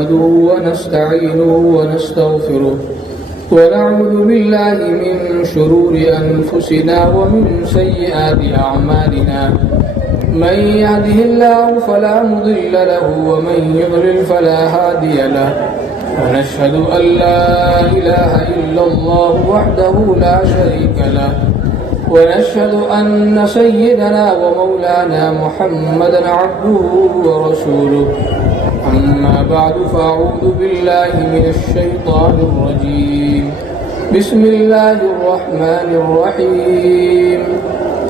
نحمده ونستعينه ونستغفره ونعوذ بالله من شرور أنفسنا ومن سيئات أعمالنا من يهده الله فلا مضل له ومن يضلل فلا هادي له ونشهد أن لا إله إلا الله وحده لا شريك له ونشهد أن سيدنا ومولانا محمدا عبده ورسوله أما بعد فأعوذ بالله من الشيطان الرجيم بسم الله الرحمن الرحيم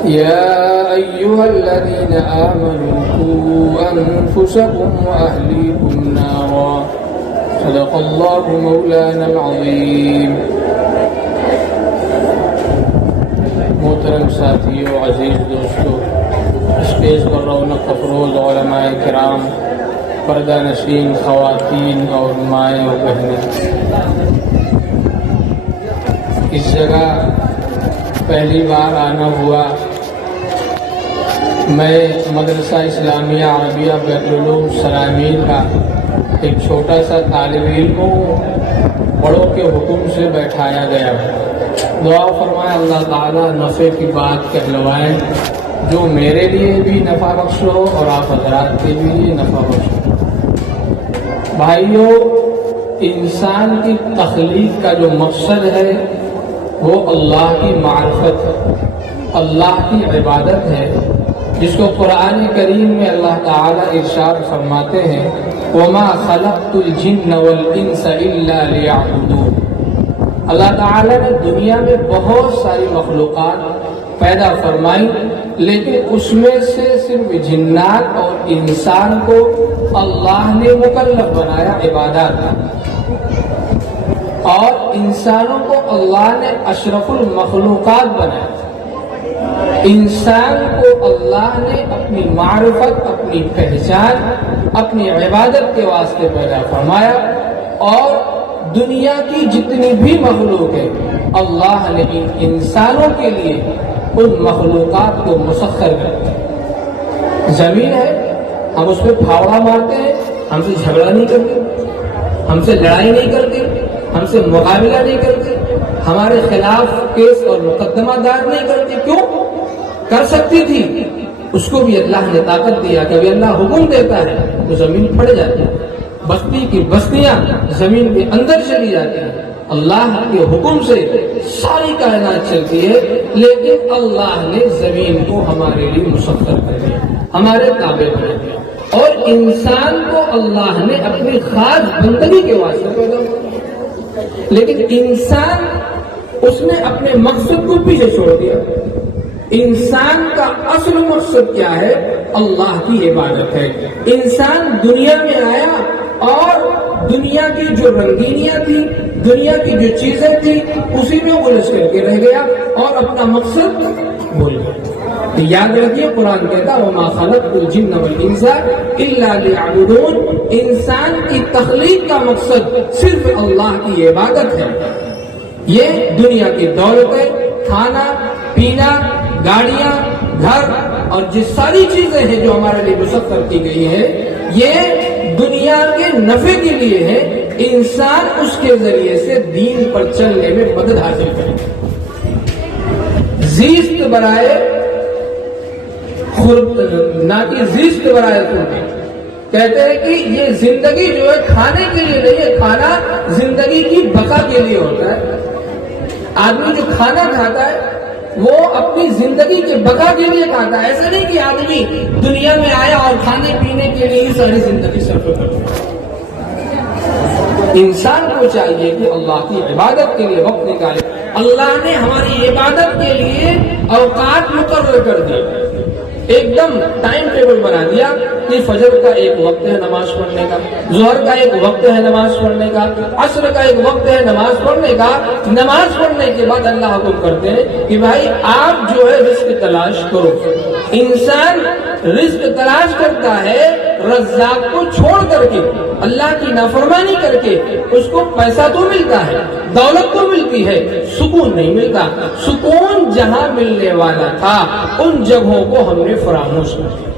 يا أيها الذين آمنوا قوا أنفسكم وأهليكم نارا صدق الله مولانا العظيم. محترم ساتھیو، عزیز دوستو، اسٹیج پر رونق افروز علماء کرام، پردہ نشین خواتین اور مائیں و بہنیں، اس جگہ پہلی بار آنا ہوا. میں مدرسہ اسلامیہ عربیہ بیت العلوم سرامیر کا ایک چھوٹا سا طالب علم ہوں. بڑوں کے حکم سے بیٹھایا گیا. دعا فرمائے اللہ تعالیٰ نفع کی بات کہلوائیں جو میرے لیے بھی نفع بخش ہو اور آپ حضرات کے لیے نفع بخش ہو. بھائیوں، انسان کی تخلیق کا جو مقصد ہے وہ اللہ کی معرفت ہے، اللہ کی عبادت ہے، جس کو قرآن کریم میں اللہ تعالیٰ ارشاد فرماتے ہیں وَمَا خَلَقْتُ الْجِنَّ وَالْإِنسَ إِلَّا لِيَعْبُدُونَ. اللہ تعالیٰ نے دنیا میں بہت ساری مخلوقات پیدا فرمائی، لیکن اس میں سے صرف جنات اور انسان کو اللہ نے مکلف بنایا عبادات، اور انسانوں کو اللہ نے اشرف المخلوقات بنایا. انسان کو اللہ نے اپنی معرفت، اپنی پہچان، اپنی عبادت کے واسطے پیدا فرمایا، اور دنیا کی جتنی بھی مخلوق ہے اللہ نے انسانوں کے لیے ان مخلوقات کو مسخر کر دیا. زمین ہے، ہم اس پہ پھاوڑا مارتے ہیں، ہم سے جھگڑا نہیں کرتے، ہم سے لڑائی نہیں کرتے، ہم سے مقابلہ نہیں کرتے، ہمارے خلاف کیس اور مقدمہ دائر نہیں کرتے. کیوں؟ کر سکتی تھی، اس کو بھی اللہ نے طاقت دیا. کبھی اللہ حکم دیتا ہے تو زمین پھٹ جاتی ہے، بستی کی بستیاں زمین کے اندر چلی جاتی ہیں. اللہ کے حکم سے ساری کائنات چلتی ہے، لیکن اللہ نے زمین کو ہمارے لیے مسخر کر دیا، ہمارے تابع کر دیا. اور انسان کو اللہ نے اپنی خاص بندگی کے واسطے پیدا کیا، لیکن انسان اس نے اپنے مقصد کو پیچھے چھوڑ دیا. انسان کا اصل مقصد کیا ہے؟ اللہ کی عبادت ہے. انسان دنیا میں آیا اور دنیا کی جو رنگینیاں تھی، دنیا کی جو چیزیں تھی، اسی میں الجھ کر کے رہ گیا اور اپنا مقصد بھول گیا. یاد رکھیے، قرآن کہتا وَمَا خَلَقْتُ الْجِنَّ وَالْإِنسَ إِلَّا لِيَعْبُدُونَ. انسان کی تخلیق کا مقصد صرف اللہ کی عبادت ہے. یہ دنیا کی دولت ہے، کھانا پینا، گاڑیاں، گھر اور جس ساری چیزیں ہیں جو ہمارے لیے مسخر کی گئی ہے، یہ دنیا کے نفع کے لیے ہے. انسان اس کے ذریعے سے دین پر چلنے میں مدد حاصل کرے. زیست برائے نہ کہ زیست برائے خود. کہتے ہیں کہ یہ زندگی جو ہے کھانے کے لیے نہیں ہے، کھانا زندگی کی بقا کے لیے ہوتا ہے. آدمی جو کھانا کھاتا ہے وہ اپنی زندگی کے بقا کے لیے کھاتا ہے. ایسا نہیں کہ آدمی دنیا میں آیا اور کھانے پینے کے لیے ہی ساری زندگی صرف کرتا ہے. انسان کو چاہیے کہ اللہ کی عبادت کے لیے وقت نکالے. اللہ نے ہماری عبادت کے لیے اوقات مقرر کر دیے، ایک دم ٹائم ٹیبل بنا دیا کہ فجر کا ایک وقت ہے نماز پڑھنے کا، ظہر کا ایک وقت ہے نماز پڑھنے کا، عصر کا ایک وقت ہے نماز پڑھنے کا. نماز پڑھنے کے بعد اللہ حکم کرتے ہیں کہ بھائی آپ جو ہے رزق تلاش کرو. انسان رزق تلاش کرتا ہے رزاق کو چھوڑ کر کے، اللہ کی نافرمانی کر کے. اس کو پیسہ تو ملتا ہے، دولت تو ملتی ہے، سکون نہیں ملتا. سکون جہاں ملنے والا تھا ان جگہوں کو ہم نے فراموش کر دیا.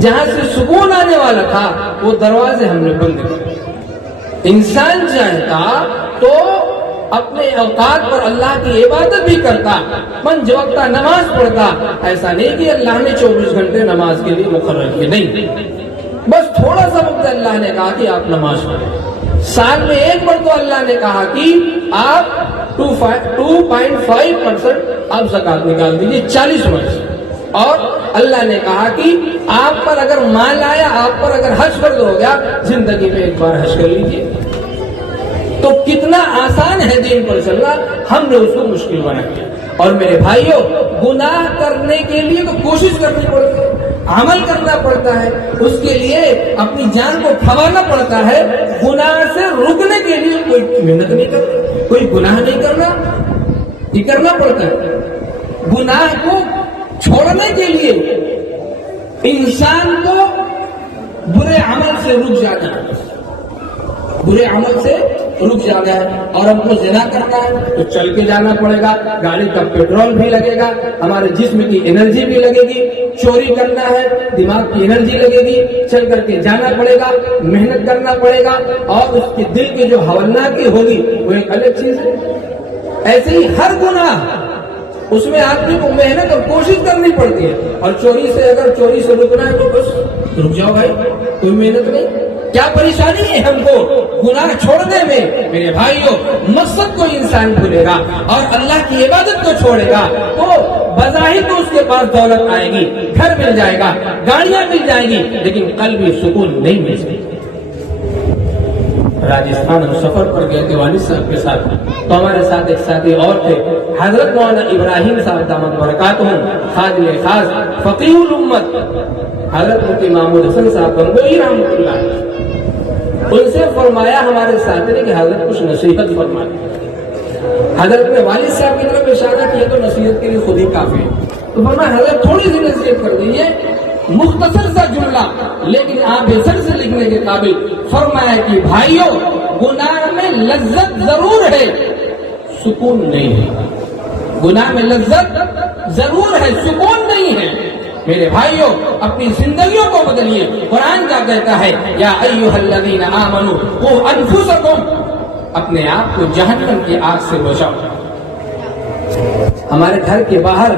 جہاں سے سکون آنے والا تھا وہ دروازے ہم نے بند کر دیے. انسان چاہتا تو اپنے اوقات پر اللہ کی عبادت بھی کرتا، پنج وقتہ نماز پڑھتا. ایسا نہیں کہ اللہ نے 24 گھنٹے نماز کے لیے مقرر کیے، نہیں، بس تھوڑا سا وقت اللہ نے کہا کہ آپ نماز پڑھیں. سال میں ایک بار تو اللہ نے کہا کہ آپ 2.5% آپ زکات نکال دیجیے 40 ورش. اور اللہ نے کہا کہ آپ پر اگر مال آیا، آپ پر اگر حج فرض ہو گیا، زندگی میں ایک بار حج کر لیجیے. تو کتنا آسان ہے دین پر چلنا، ہم نے اس کو مشکل بنا دیا. اور میرے بھائیوں، گناہ کرنے کے لیے تو کوشش کرنی پڑتی ہے، عمل کرنا پڑتا ہے، اس کے لیے اپنی جان کو تھمانا پڑتا ہے. گناہ سے رکنے کے لیے کوئی محنت نہیں کرنا، کوئی گناہ نہیں کرنا، یہ کرنا پڑتا ہے. گناہ کو چھوڑنے کے لیے انسان کو برے عمل سے رک جانا ہے، برے عمل سے رک جانا ہے. اور ہم کو زنا کرنا ہے تو چل کے جانا پڑے گا، گاڑی کا پیٹرول بھی لگے گا، ہمارے جسم کی انرجی بھی لگے گی. چوری کرنا ہے، دماغ کی انرجی لگے گی، چل کر کے جانا پڑے گا، محنت کرنا پڑے گا. اور اس کے دل کی جو ہولناکی ہوگی وہ ایک الگ چیز ہے. ایسے ہی ہر گناہ اس میں آدمی کو محنت اور کوشش کرنی پڑتی ہے. اور چوری سے رکنا ہے تو بس رک جاؤ بھائی، کوئی محنت نہیں. کیا پریشانی ہے ہم کو گناہ چھوڑنے میں؟ میرے بھائیوں، مقصد کو انسان بھولے گا اور اللہ کی عبادت کو چھوڑے گا تو بظاہر تو اس کے پاس دولت آئے گی، گھر مل جائے گا، گاڑیاں مل جائیں گی، لیکن قلبی سکون نہیں مل سکے. راجستھان ہم سفر پر گئے تھے والد صاحب کے ساتھ، تو ہمارے ساتھ ایک ساتھی اور تھے، حضرت مولانا ابراہیم صاحب دامت برکاتہم، خادم خاص، فقیہ الامت، حضرت مفتی محمود حسن صاحب گنگوئی رحمۃ اللہ. ان سے فرمایا ہمارے ساتھ نے کہ حضرت کچھ نصیحت فرمائے. حضرت نے والد صاحب کی طرف اشارہ کیا تو نصیحت کے لیے خود ہی کافی ہے. تو فرمایا حضرت تھوڑی سی نصیحت کر دیجیے، مختصر سا جملہ لیکن آپ بے سے لکھنے کے قابل. فرمایا کہ بھائیوں، گناہ میں لذت ضرور ہے، سکون نہیں ہے. گناہ میں لذت ضرور ہے، سکون نہیں ہے. میرے بھائیوں، اپنی زندگیوں کو بدلیے. قرآن کیا کہتا ہے؟ یا ایھا الذین آمنوا قوا انفسکم، اپنے آپ کو جہنم کی آگ سے بچاؤ. ہمارے گھر کے باہر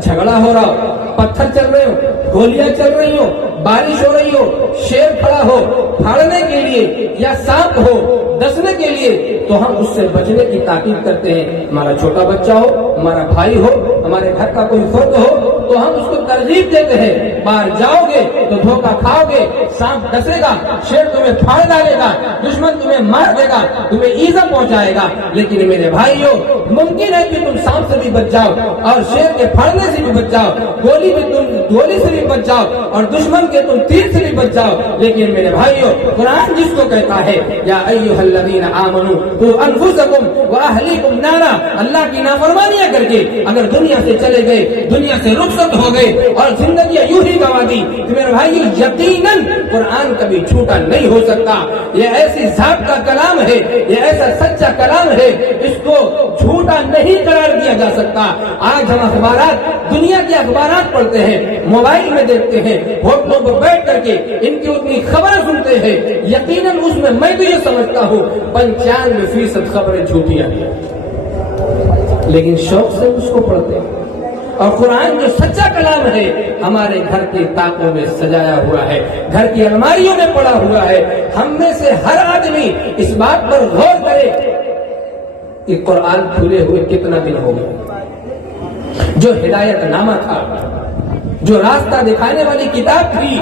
جھگڑا ہو رہا ہو، پتھر چل رہے ہو، گولیاں چل رہی ہو، بارش ہو رہی ہو، شیر کھڑا ہو پھاڑنے کے لیے یا سانپ ہو ڈسنے کے لیے، تو ہم اس سے بچنے کی تاکید کرتے ہیں. ہمارا چھوٹا بچہ ہو، ہمارا بھائی ہو، ہمارے گھر کا کوئی فرد ہو تو ہم اس کو ترغیب دیتے ہیں، باہر جاؤ گے تو دھوکہ کھاؤ گے، سانپ ڈسے گا، شیر تمہیں پھاڑ ڈالے گا، دشمن تمہیں مار دے گا، تمہیں ایذا پہنچائے گا. لیکن میرے بھائیوں، ممکن ہے کہ تم سانپ سے بھی بچ جاؤ اور شیر کے پھاڑنے سے بھی بچ جاؤ، گولی سے بھی بچ جاؤ اور دشمن کے تم تیر سے بھی بچ جاؤ. لیکن میرے بھائیوں، قرآن جس کو کہتا ہے یا ایھا الذین آمنوا قوا انفسکم واہلیکم نارا، اللہ کی نافرمانیاں کر کے اگر دنیا سے چلے گئے، دنیا سے رخصت ہو گئے اور زندگیاں یوں ہی گوا دی، تو میرے بھائیوں یقیناً قرآن کبھی جھوٹا نہیں ہو سکتا. یہ ایسی ذات کا کلام ہے، یہ ایسا سچا کلام ہے، اس کو جھوٹا نہیں قرار دیا جا سکتا. آج ہم اخبارات، دنیا کے اخبارات پڑھتے ہیں، موبائل میں دیکھتے ہیں، ہوٹلوں پر بیٹھ کر کے ان کی اتنی خبریں سنتے ہیں، یقیناً اس میں میں تو یہ سمجھتا ہوں 95% خبریں جھوٹی آتی ہیں، لیکن شوق سے اس کو پڑھتے ہیں. اور قرآن جو سچا کلام ہے ہمارے گھر کے طاقوں میں سجایا ہوا ہے، گھر کی الماریوں میں پڑا ہوا ہے. ہم میں سے ہر آدمی اس بات پر غور کرے کہ قرآن کھلے ہوئے کتنا دن ہو گئے. جو ہدایت نامہ تھا، جو راستہ دکھانے والی کتاب تھی،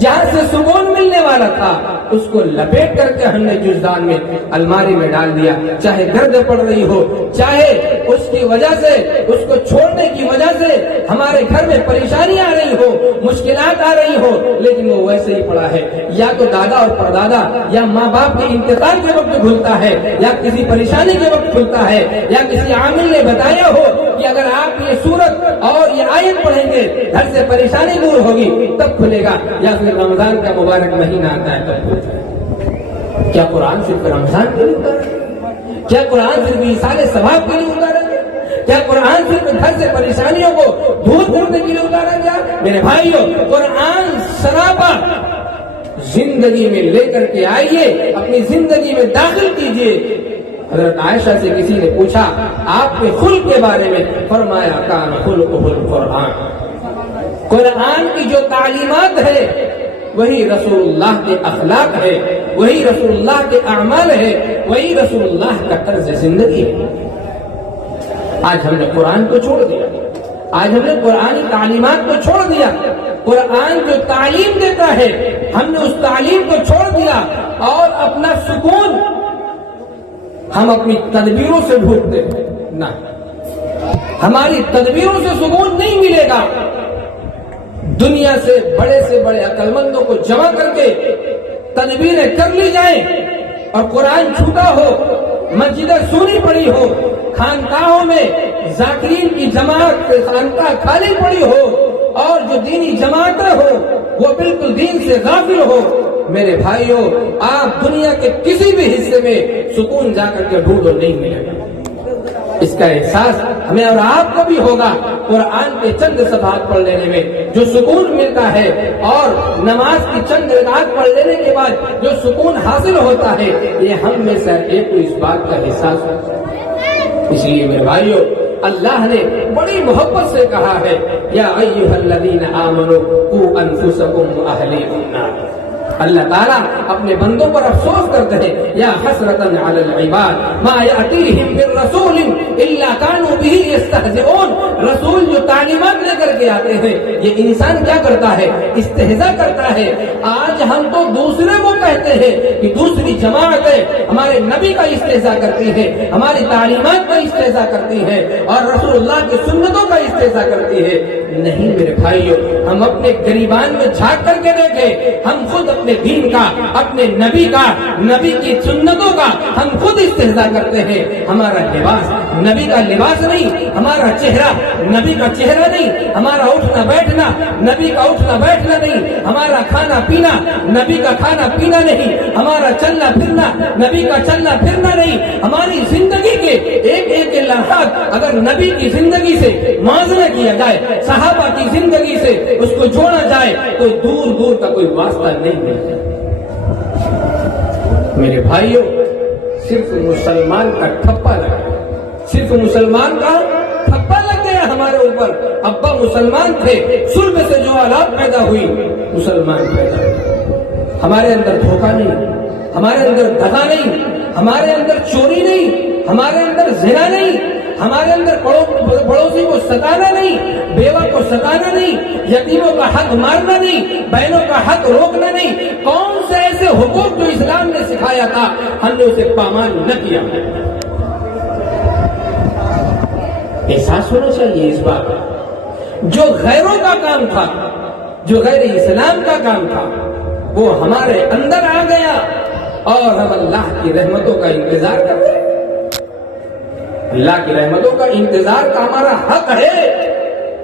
جہاں سے سکون ملنے والا تھا، اس کو لپیٹ کر کے ہم نے جزدان میں، الماری میں ڈال دیا. چاہے گرد پڑ رہی ہو، چاہے اس کی وجہ سے، اس کو چھوڑنے کی وجہ سے ہمارے گھر میں پریشانی آ رہی ہو، مشکلات آ رہی ہو، لیکن وہ ویسے ہی پڑا ہے. یا تو دادا اور پردادا یا ماں باپ کے انتقال کے وقت کھلتا ہے، یا کسی پریشانی کے وقت کھلتا ہے، یا کسی عامل نے بتایا ہو کہ اگر آپ یہ سورت اور یہ آیت پڑھیں گے گھر سے پریشانی دور ہوگی، تب کھلے گا. یا پھر رمضان کا مبارک مہینہ آتا ہے تب کھلتا ہے. کیا قرآن صرف رمضان کے لیے اتارا ہے؟ کیا قرآن صرف ایصال ثواب کے لیے اتارا گیا؟ کیا قرآن صرف گھر سے پریشانیوں کو دور کرنے کے لیے اتارا گیا؟ میرے بھائیوں، قرآن سراپا زندگی میں لے کر کے آئیے، اپنی زندگی میں داخل کیجیے۔ حضرت عائشہ سے کسی نے پوچھا آپ کے خلق کے بارے میں، فرمایا کان خلقہ القرآن، قرآن کی جو تعلیمات ہے وہی رسول اللہ کے اخلاق ہے، وہی رسول اللہ کے اعمال ہے، وہی رسول اللہ کا طرز زندگی ہے۔ آج ہم نے قرآن کو چھوڑ دیا، آج ہم نے قرآنی تعلیمات کو چھوڑ دیا۔ قرآن جو تعلیم دیتا ہے ہم نے اس تعلیم کو چھوڑ دیا، اور اپنا سکون ہم اپنی تدبیروں سے ڈھونڈتے ہیں۔ نہ، ہماری تدبیروں سے سکون نہیں ملے گا۔ دنیا سے بڑے عقل مندوں کو جمع کر کے تدبیریں کر لی جائیں، اور قرآن چھوٹا ہو، مسجدیں سونی پڑی ہو، خانقاہوں میں ذاکرین کی جماعت خانقاہ خالی پڑی ہو، اور جو دینی جماعتیں ہو وہ بالکل دین سے غافل ہو، میرے بھائیوں آپ دنیا کے کسی بھی حصے میں سکون جا کر کے ڈھونڈو، نہیں ملے گا۔ اس کا احساس ہمیں اور آپ کو بھی ہوگا۔ قرآن کے چند صفحات پڑھ لینے میں جو سکون ملتا ہے، اور نماز کی چند رکعات پڑھ لینے کے بعد جو سکون حاصل ہوتا ہے، یہ ہم میں سے ایک کو اس بات کا احساس ہوتا ہے۔ اس لیے میرے بھائیوں اللہ نے بڑی محبت سے کہا ہے یا ایھا الذین آمنوا قوا انفسکم واہلیکم نارا۔ اللہ تعالیٰ اپنے بندوں پر افسوس کرتے ہیں، یا حسرۃ علی العباد ما یأتیہم من رسول الا کانوا بہ یستہزئون۔ رسول جو تعلیمات لے کر کے آتے ہیں، یہ انسان کیا کرتا ہے؟ استہزاء کرتا ہے۔ آج ہم تو دوسرے کو کہتے ہیں کہ دوسری جماعتیں ہمارے نبی کا استہزاء کرتی ہے، ہماری تعلیمات کا استہزاء کرتی ہے، اور رسول اللہ کی سنتوں کا استہزاء کرتی ہے۔ نہیں میرے بھائیوں، ہم اپنے گریبان میں جھانک کر کے دیکھیں، ہم خود اپنے دین کا، اپنے نبی کا، نبی کی سنتوں کا ہم خود استہزاء کرتے ہیں۔ ہمارا لباس نبی کا لباس نہیں، ہمارا چہرہ نبی کا چہرہ نہیں، ہمارا اٹھنا بیٹھنا نبی کا اٹھنا بیٹھنا نہیں، ہمارا کھانا پینا نبی کا کھانا پینا نہیں، ہمارا چلنا پھرنا نبی کا چلنا پھرنا نہیں۔ ہماری زندگی کے ایک ایک لمحات اگر نبی کی زندگی سے موازنہ کیا جائے، صحابہ کی زندگی سے اس کو جوڑا جائے، تو دور دور کا کوئی واسطہ نہیں ملتا۔ میرے بھائیوں صرف مسلمان کا ٹھپا لگا، صرف مسلمان کا ٹھپا لگ گیا ہمارے اوپر۔ ابا مسلمان تھے، صلب سے جو اولاد پیدا ہوئی مسلمان پیدا ہوئی۔ ہمارے اندر دھوکہ نہیں، ہمارے اندر دغا نہیں، ہمارے اندر چوری نہیں، ہمارے اندر زنا نہیں، ہمارے اندر پڑوسی کو ستانا نہیں، بیوہ کو ستانا نہیں، یتیموں کا حق مارنا نہیں، بہنوں کا حق روکنا نہیں۔ کون سے ایسے حقوق جو اسلام نے سکھایا تھا ہم نے اسے پامال نہ کیا؟ احساس ہونا چاہیے اس بات کا۔ جو غیروں کا کام تھا، جو غیر اسلام کا کام تھا، وہ ہمارے اندر آ گیا، اور ہم اللہ کی رحمتوں کا انتظار کرتے ہیں۔ اللہ کی رحمتوں کا انتظار کا ہمارا حق ہے،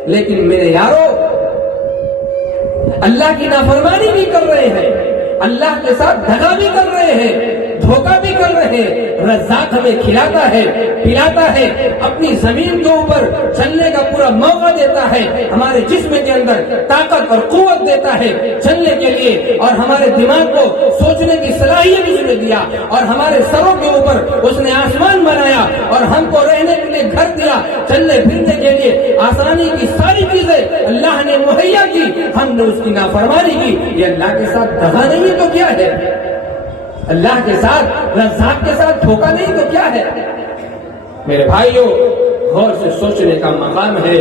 لیکن میرے یارو اللہ کی نافرمانی بھی کر رہے ہیں، اللہ کے ساتھ دھگا بھی کر رہے ہیں، دھوکہ بھی کر رہے ہیں۔ رزاق ہمیں کھلاتا ہے، پلاتا ہے، اپنی زمین کے اوپر چلنے کا پورا موقع دیتا ہے، ہمارے جسم کے اندر طاقت اور قوت دیتا ہے چلنے کے لیے، اور ہمارے دماغ کو سوچنے کی صلاحیت اس نے دیا، اور ہمارے سروں کے اوپر اس نے آسمان بنایا، اور ہم کو رہنے کے لیے گھر دیا، چلنے پھرنے کے لیے آسانی کی ساری چیزیں اللہ نے مہیا کی، ہم نے اس کی نافرمانی کی۔ یہ اللہ کے ساتھ دغا نہیں تو کیا ہے؟ اللہ کے ساتھ، رزاق کے ساتھ دھوکہ نہیں تو کیا ہے؟ میرے بھائیوں غور سے سوچنے کا مقام ہے۔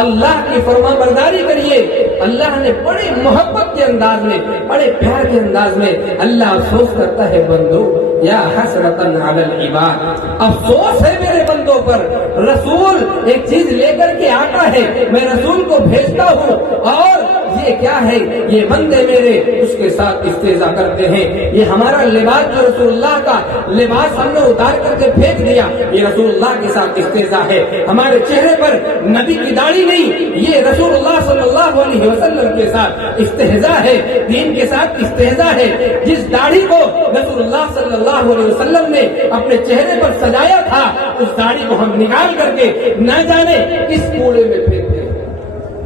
اللہ کی فرما برداری کریے۔ اللہ نے بڑے محبت کے انداز میں، بڑے پیار کے انداز میں اللہ افسوس کرتا ہے، بندو یا حسرتن علی العباد، افسوس ہے میرے بندوں پر۔ رسول ایک چیز لے کر کے آتا ہے، میں رسول کو بھیجتا ہوں، اور یہ کیا ہے؟ یہ بندے میرے اس کے ساتھ استہزاء کرتے ہیں۔ یہ ہمارا لباس جو رسول اللہ کا لباس ہم نے اتار کر کے پھینک دیا، یہ رسول اللہ کے ساتھ استہزاء ہے۔ ہمارے چہرے پر نبی کی داڑھی نہیں، یہ رسول اللہ صلی اللہ علیہ وسلم کے ساتھ استہزاء ہے، دین کے ساتھ استہزاء ہے۔ جس داڑھی کو رسول اللہ صلی اللہ علیہ وسلم نے اپنے چہرے پر سجایا تھا، اس داڑھی کو ہم نکال کر کے نہ جانے کس کوڑے میں پھینک دیں۔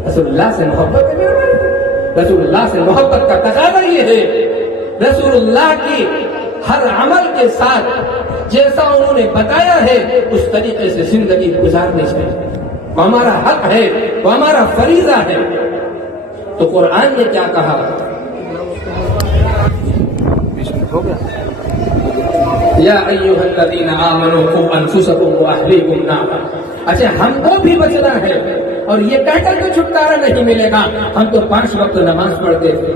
رسول اللہ سے محبت ہے میرے بھائی، رسول اللہ سے محبت کا تقاضا یہ ہے، رسول اللہ کی ہر عمل کے ساتھ جیسا انہوں نے بتایا ہے اس طریقے سے زندگی گزارنی چاہیے، وہ ہمارا حق ہے، وہ ہمارا فریضہ ہے۔ تو قرآن نے کیا کہا؟ یا ایھا الذین آمنوا قوا انفسکم واہلیکم نارا۔ اچھا ہم کو بھی بچنا ہے، اور یہ کہہ کر کے چھٹکارا نہیں ملے گا۔ ہم تو 5 وقت نماز پڑھتے تھے،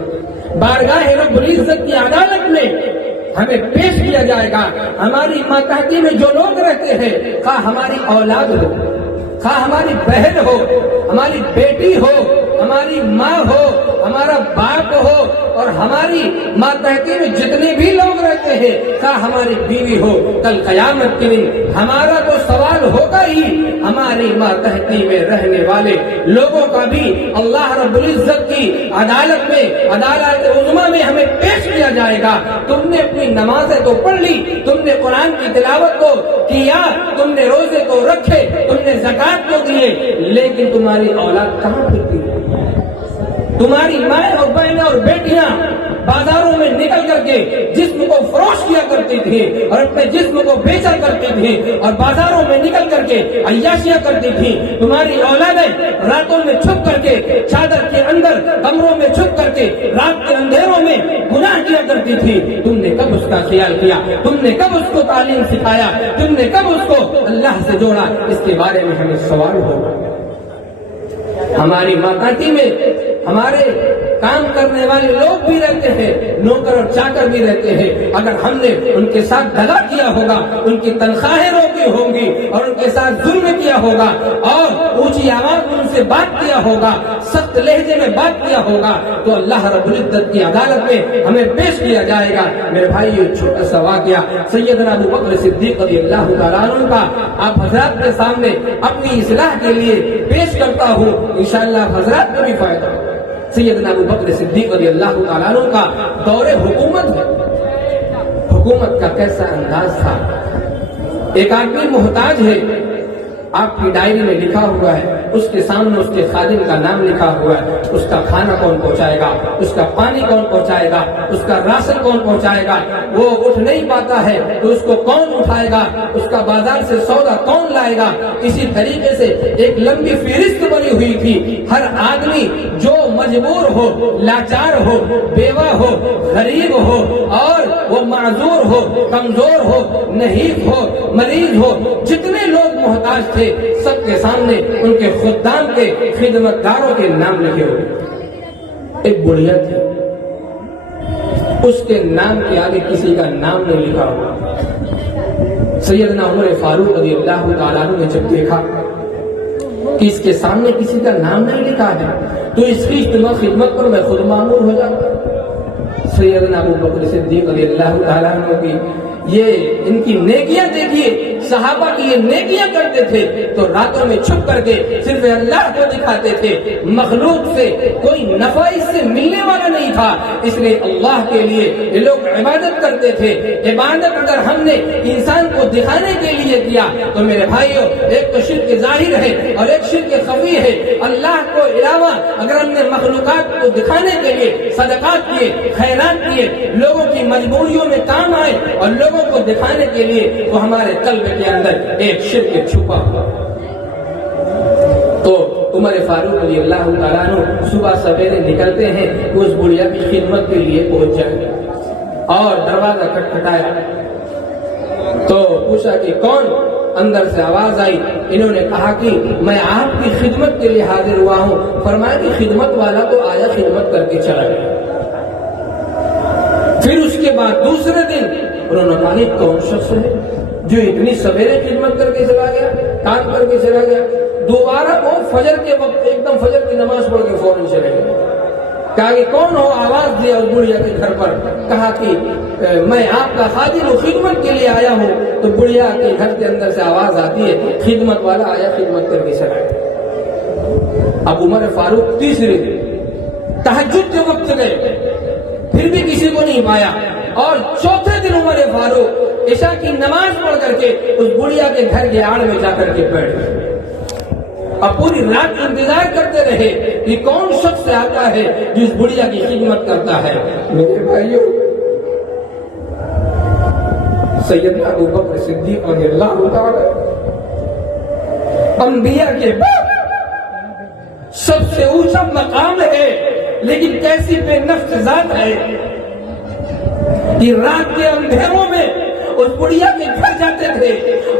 بارگاہ رب العزت کی عدالت میں ہمیں پیش کیا جائے گا۔ ہماری ماتحتی میں جو لوگ رہتے ہیں، خواہ ہماری اولاد ہو، خواہ ہماری بہن ہو، ہماری بیٹی ہو، ہماری ماں ہو، ہمارا باپ ہو، اور ہماری ماتحتی میں جتنے بھی لوگ رہتے ہیں، خواہ ہماری بیوی ہو، کل قیامت کے دن ہمارا تو سوال ہوگا ہی، ہماری ماتحتی میں رہنے والے لوگوں کا بھی اللہ رب العزت کی عدالت میں، عدالت عظمیٰ میں ہمیں پیش کیا جائے گا۔ تم نے اپنی نمازیں تو پڑھ لی، تم نے قرآن کی تلاوت کو کیا، تم نے روزے کو رکھے، تم نے زکوٰۃ کو دیے، لیکن تمہاری اولاد کہاں پھرتی ہے؟ تمہاری مائیں اور بہنیں اور بیٹیاں بازاروں میں نکل کر کے جسم کو فروش کیا کرتی تھی، اور اپنے جسم کو بیچا کرتی تھی، اور بازاروں میں نکل کر کے عیاشیاں کرتی تھی۔ تمہاری اولادیں راتوں میں چھپ کر کے چادر کے اندر کمروں میں چھپ کر کے رات کے اندھیروں میں گناہ کیا کرتی تھی۔ تم نے کب اس کا خیال کیا؟ تم نے کب اس کو تعلیم سکھایا؟ تم نے کب اس کو اللہ سے جوڑا؟ اس کے بارے میں ہمیں سوال ہوگا۔ ہماری ماتحتی میں ہمارے کام کرنے والے لوگ بھی رہتے ہیں، نوکر اور چاکر بھی رہتے ہیں۔ اگر ہم نے ان کے ساتھ دغا کیا ہوگا، ان کی تنخواہیں روکی ہوں گی، اور ان کے ساتھ ظلم کیا ہوگا، اور اونچی آواز میں ان سے بات کیا ہوگا، سخت لہجے میں بات کیا ہوگا، تو اللہ رب العزت کی عدالت میں ہمیں پیش کیا جائے گا۔ میرے بھائی یہ چھوٹا سا واقعہ سیدنا ابو بکر صدیق رضی اللہ تعالیٰ عنہ کا آپ حضرات کے سامنے اپنی اصلاح کے لیے پیش کرتا ہوں، انشاءاللہ حضرات کو بھی فائدہ ہوگا۔ سیدنا ابو بکر صدیق رضی اللہ تعالیٰ عنہ کا دور حکومت ہے، حکومت کا کیسا انداز تھا۔ ایک آدمی محتاج ہے، آپ کی ڈائری میں لکھا ہوا ہے، اس کے سامنے اس کے خادم کا نام لکھا ہوا ہے، اس کا کھانا کون پہنچائے گا، اس کا پانی کون پہنچائے گا، اس کا راشن کون پہنچائے گا، وہ اٹھ نہیں پاتا ہے تو اس کو کون اٹھائے گا، اس کا بازار سے سودا کون لائے گا۔ اسی طریقے سے ایک لمبی فہرست بنی ہوئی تھی، ہر آدمی جو مجبور ہو، لاچار ہو، بیوہ ہو، غریب ہو، اور وہ معذور ہو، کمزور ہو، نحیف ہو، مریض ہو، جتنے لوگ محتاج تھے سب کے سامنے ان کے خدام کے خدمتگاروں کے نام لکھے ہوئے۔ ایک بڑھیا تھی، اس کے نام کے آگے کسی کا نام نہیں لکھا ہوا۔ سیدنا عمر فاروق رضی اللہ تعالیٰ عنہ نے جب دیکھا کہ اس کے سامنے کسی کا نام نہیں لکھا ہے تو اس کی خدمت پر میں خود مامور ہو جاتا۔ سیدنا ابو بکر صدیق رضی اللہ تعالیٰ عنہ کی یہ ان کی نیکیاں دیکھیے، صحابہ کی یہ نیکیاں کرتے تھے تو راتوں میں چھپ کر کے صرف اللہ کو دکھاتے تھے، مخلوق سے کوئی نفع اس سے ملنے والا نہیں تھا، اس لیے اللہ کے لیے یہ لوگ عبادت کرتے تھے۔ عبادت اگر ہم نے انسان کو دکھانے کے لیے کیا تو میرے بھائیوں ایک تو شرک ظاہر ہے اور ایک شرک خفی ہے۔ اللہ کو علاوہ اگر ہم نے مخلوقات کو دکھانے کے لیے صدقات کیے، خیرات کیے، لوگوں کی مجبوریوں میں کام آئے اور لوگوں کو دکھانے کے لیے، تو ہمارے قلب کے اندر ایک شرک چھپا ہوا۔ تو عمر فاروق رضی اللہ تعالیٰ عنہ صبح سویرے نکلتے ہیں، اس بڑھیا کی خدمت کے لیے پہنچ جائیں اور دروازہ کھٹکھٹایا تو پوچھا کہ کون؟ اندر سے آواز آئی، انہوں نے کہا کہ میں آپ کی خدمت کے لیے حاضر ہوا ہوں۔ فرمایا کہ خدمت والا تو آیا، خدمت کر کے چلا گیا۔ پھر اس کے بعد دوسرے دن انہوں نے کہا کون شخص ہے جو اتنی سویرے خدمت کر کے چلا گیا، کام کر کے چلا گیا؟ دوبارہ وہ فجر کے وقت ایک دم فجر کی نماز پڑھ کے فوراً چلے گئے۔ کہا کہ کون ہو؟ آواز دیا اس بڑھیا کے گھر پر، کہا کہ میں آپ کا خادم و خدمت کے لیے آیا ہوں۔ تو بڑھیا کے گھر کے اندر سے آواز آتی ہے، خدمت والا آیا، خدمت کر کے چلا گیا۔ اب عمر فاروق تیسرے دن تہجد کے وقت گئے، پھر بھی کسی کو نہیں پایا، اور چوتھے دن عمر فاروق عشاء کی نماز پڑھ کر کے اس بڑھیا کے گھر کے آڑ میں جا کر کے بیٹھ گئے۔ اب پوری رات انتظار کرتے رہے کہ کون شخص آتا ہے جو اس بڑھیا کی خدمت کرتا ہے۔ میرے بھائیوں، سیدنا ابو بکر صدیق رضی اللہ تعالی انبیاء کے بعد سب سے اونچا مقام ہے، لیکن کیسی بے نفس ذات ہے کہ رات کے اندھیروں میں اس بڑھیا کے گھر جاتے تھے،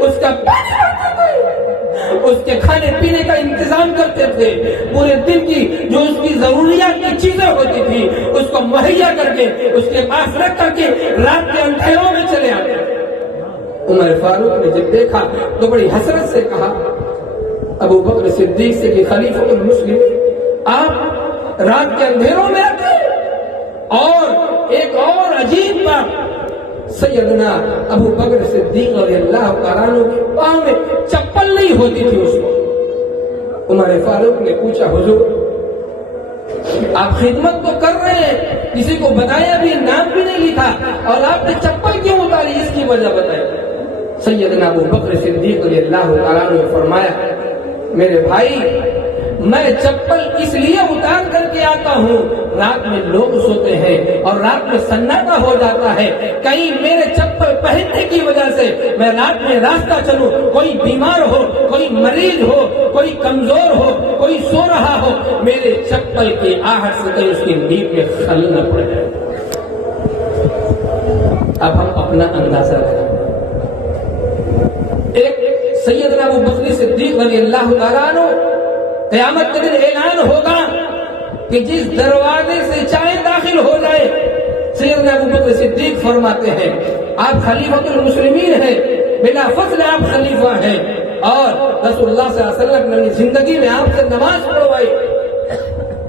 اس کا پانی بھرتے تھے، اس کے کھانے پینے کا انتظام کرتے تھے، پورے دن کی جو اس کی ضروریات کی چیزیں ہوتی تھی اس کو مہیا کر کے اس کے پاس رکھ کر کے رات کے اندھیروں میں چلے آتے۔ عمر فاروق نے جب دیکھا تو بڑی حسرت سے کہا ابو بکر صدیق سے کہ خلیفۃ المسلمین، آپ رات کے اندھیروں میں آتے۔ اور ایک اور عجیب بات، سیدنا ابو بکر صدیق رضی اللہ تعالیٰ عنہ کے پاؤں میں چپل نہیں ہوتی تھی اس وقت۔ عمر فاروق نے پوچھا حضور آپ خدمت تو کر رہے ہیں، کسی کو بتایا بھی، نام بھی نہیں لکھا، اور آپ نے چپل کیوں اتاری، اس کی وجہ بتائی۔ سیدنا ابو بکر صدیق رضی اللہ تعالیٰ عنہ نے فرمایا میرے بھائی، میں چپل اس لیے اتار کر کے آتا ہوں، رات میں لوگ سوتے ہیں اور رات میں سناٹا ہو جاتا ہے، کہیں میرے چپل پہننے کی وجہ سے میں رات میں راستہ چلوں، کوئی بیمار ہو، کوئی مریض ہو، کوئی کمزور ہو، کوئی سو رہا ہو، میرے چپل کی آہٹ سے کہیں اس کی نیند میں خلل نہ پڑ جائے۔ اب ہم اپنا اندازہ لگائیں، ایک سیدنا ابو بکر صدیق رضی اللہ تعالیٰ عنہ، قیامت کے دن اعلان ہوگا کہ جس دروازے سے چاہے داخل ہو جائے۔ سیدنا ابو بکر صدیق فرماتے ہیں آپ خلیفۃ المسلمین ہیں، بلا فضل آپ خلیفہ ہیں، اور رسول اللہ صلی اللہ علیہ وسلم نے زندگی میں آپ سے نماز پڑھوائی۔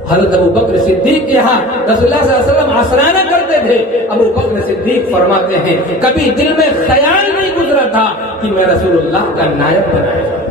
حضرت ابو بکر صدیق یہاں رسول اللہ صلی اللہ علیہ وسلم عصرانہ کرتے تھے، ابو بکر صدیق فرماتے ہیں کبھی دل میں خیال نہیں گزرا تھا کہ میں رسول اللہ کا نائب بنایا جاؤں۔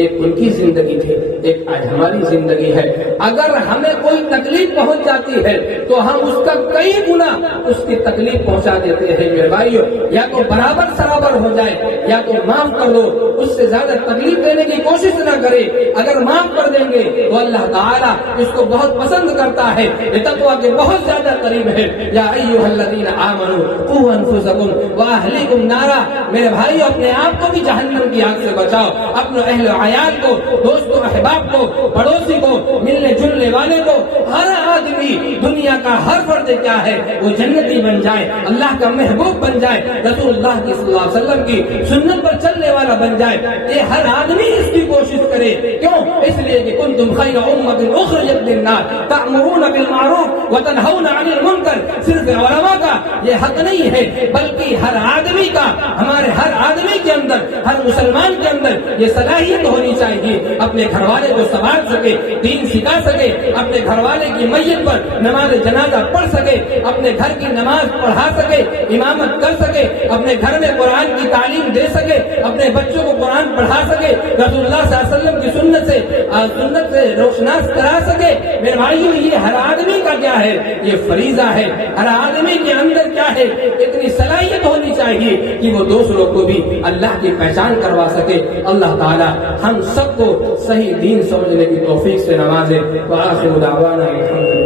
ایک ان کی زندگی تھی، ایک آج ہماری زندگی ہے۔ اگر ہمیں کوئی تکلیف پہنچ جاتی ہے تو ہم اس کا کئی گنا اس کی تکلیف پہنچا دیتے ہیں۔ میرے بھائیو، یا تو برابر سرابر ہو جائے یا تو معاف کر دو، اس سے زیادہ تکلیف دینے کی کوشش نہ کرے۔ اگر معاف کر دیں گے تو اللہ تعالیٰ اس کو بہت پسند کرتا ہے، یہ تقویٰ کے بہت زیادہ قریب ہے۔ یا ایھا الذین آمنوا قوا انفسکم واہلیکم نارا، میرے بھائیو اپنے آپ کو بھی جہنم کی آگ سے بچاؤ، اپنے اہل عیال کو، دوستوں احباب کو، پڑوسی کو، ملنے جلنے والے کو، ہر آدمی، دنیا کا ہر فرد کیا ہے وہ جنتی بن جائے، اللہ کا محبوب بن جائے، رسول اللہ کی صلی اللہ علیہ وسلم کی سنت پر چلنے والا بن جائے۔ یہ ہر آدمی اس کی کوشش کرے۔ کیوں؟ اس لیے کہ کنتم خیر امۃ اخرجت للناس تأمرون بالمعروف وتنہون عن المنکر، صرف علماء کا یہ حق نہیں ہے بلکہ ہر آدمی کا، ہمارے ہر آدمی کے اندر، ہر مسلمان کے اندر یہ صلاحیت ہونی چاہیے اپنے گھر والے کو سنبھال سکے، دین سکھا سکے، اپنے گھر والے کی میت پر نماز جنازہ پڑھ سکے، اپنے گھر کی نماز پڑھا سکے، امامت کر سکے، اپنے گھر میں قرآن کی تعلیم دے سکے، اپنے بچوں کو قرآن پڑھا سکے، رسول اللہ صلی اللہ علیہ وسلم کی سنت سے روشناس کرا سکے۔ میرے بھائیوں، یہ ہر آدمی کا کیا ہے؟ یہ فریضہ ہے۔ ہر آدمی کے اندر کیا ہے؟ اتنی صلاحیت ہونی چاہیے کہ وہ دوسروں کو بھی اللہ کی پہچان کروا سکے۔ اللہ تعالی ہم سب کو صحیح دین سمجھنے کی توفیق سے نوازے۔ وآخر دعوانا الحمدللہ۔